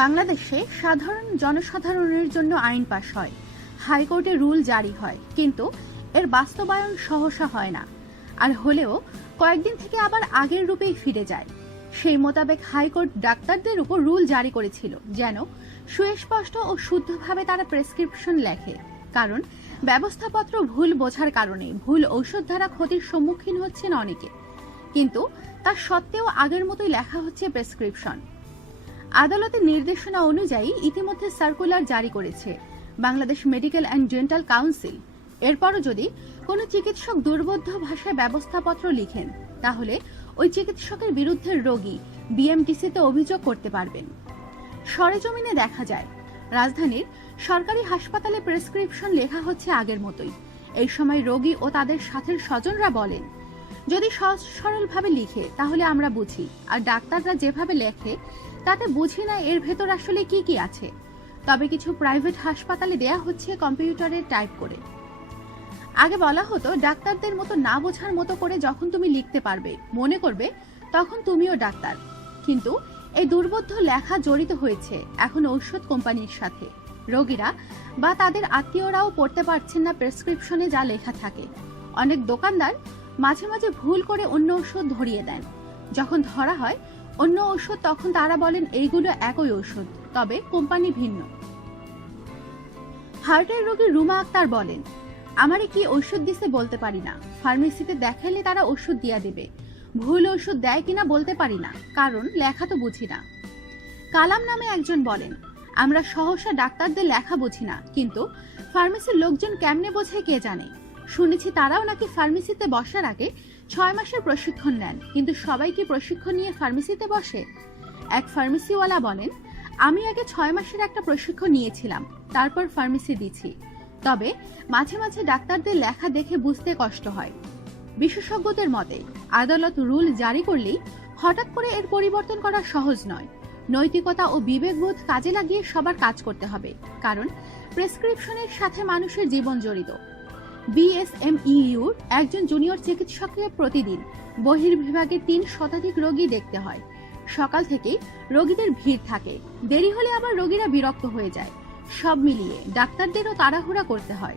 বাংলাদেশে সাধারণ জনসাধারণের জন্য আইন পাশ হয়। হাইকোর্টে রুল জারি হয়, কিন্তু এর বাস্তবায়ন সহসা হয় না। আর হলেও কয়েকদিন থেকে আবার আগের রূপেই ফিরে যায়। সেই মোতাবেক হাইকোর্ট ডাক্তারদের উপর রুল জারি করেছিল, যেন সুস্পষ্ট ও শুদ্ধভাবে তারা প্রেসক্রিপশন লেখে। কারণ ব্যবস্থাপত্র ভুল বোঝার কারণে ভুল ঔষধ দ্বারা ক্ষতির সম্মুখীন হচ্ছেন অনেকে। কিন্তু তা সত্ত্বেও আগের মতোই লেখা হচ্ছে প্রেসক্রিপশন। আদালতের নির্দেশনা অনুযায়ী ইতিমধ্যে সার্কুলার জারি করেছে Bangladesh medical and dental council. এরপরও যদি কোনো চিকিৎসক দুর্বোধ্য ভাষায় ব্যবস্থাপত্র লিখেন, তাহলে ওই চিকিৎসকের বিরুদ্ধে রোগী বিএমটিসিতে অভিযোগ করতে পারবেন। সরেজমিনে দেখা যায়, রাজধানীর সরকারি হাসপাতালে প্রেসক্রিপশন লেখা হচ্ছে আগের মতোই। এই সময় রোগী ও তাদের সাথের স্বজনরা বলেন যদি সহজ সরলভাবে লিখে, তাহলে আমরা বুঝি। আর ডাক্তাররা যেভাবে লেখে, তাতে বুঝি না এর ভেতর আসলে কি কি আছে। তবে কিছু প্রাইভেট হাসপাতালে দেয়া হচ্ছে কম্পিউটারে টাইপ করে। আগে বলা হতো, ডাক্তারদের মতো না বোঝার মতো করে যখন তুমি লিখতে পারবে, মনে করবে, তখন তুমিও ডাক্তার। কিন্তু এই দুর্বোধ্য লেখা জড়িত হয়েছে এখন ঔষধ কোম্পানির সাথে। রোগীরা বা তাদের আত্মীয়রাও পড়তে পারছেন না প্রেসক্রিপশনে যা লেখা থাকে। অনেক দোকানদার মাঝে মাঝে ভুল করে অন্য ওষুধ ধরিয়ে দেন। যখন ধরা হয়, অন্য ঔষধ তখন তারা বলেন এইগুলো একই ঔষধ, তবে কোম্পানি ভিন্ন। হার্টের রোগী রুমা আক্তার বলেন, আমারে কি ওষুধ দিছে বলতে পারি না। ফার্মেসিতে দেখাইলে তারা ওষুধ দিয়া দেবে। ভুল ওষুধ দেয় কিনা বলতে পারি না, কারণ লেখা তো বুঝি না। কালাম নামে একজন বলেন, আমরা সহসা ডাক্তারদের লেখা বুঝি না, কিন্তু ফার্মেসির লোকজন কেমনে বোঝে কে জানে? শুনেছি তারাও নাকি ফার্মেসিতে বসার আগে ছয় মাসের প্রশিক্ষণ নেন, কিন্তু সবাই কি প্রশিক্ষণ নিয়ে ফার্মেসিতে বসে? এক ফার্মেসিওয়ালা বলেন, আমি আগে ছয় মাসের একটা প্রশিক্ষণ নিয়েছিলাম, তারপর ফার্মেসি দিছি তবে মাঝে মাঝে ডাক্তারদের লেখা দেখে বুঝতে কষ্ট হয়। বিশেষজ্ঞদের মতে, আদালত রুল জারি করলেই হঠাৎ করে এর পরিবর্তন করা সহজ নয়। নৈতিকতা ও বিবেকবোধ কাজে লাগিয়ে সবার কাজ করতে হবে, কারণ প্রেসক্রিপশনের সাথে মানুষের জীবন জড়িত। বিএসএমইউর একজন জুনিয়র চিকিৎসককে প্রতিদিন বহির্বিভাগে তিন শতাধিক রোগী দেখতে হয়। সকাল থেকেই রোগীদের ভিড় থাকে। দেরি হলে আবার রোগীরা বিরক্ত হয়ে যায়। সব মিলিয়ে ডাক্তারদেরও তাড়াহুড়া করতে হয়।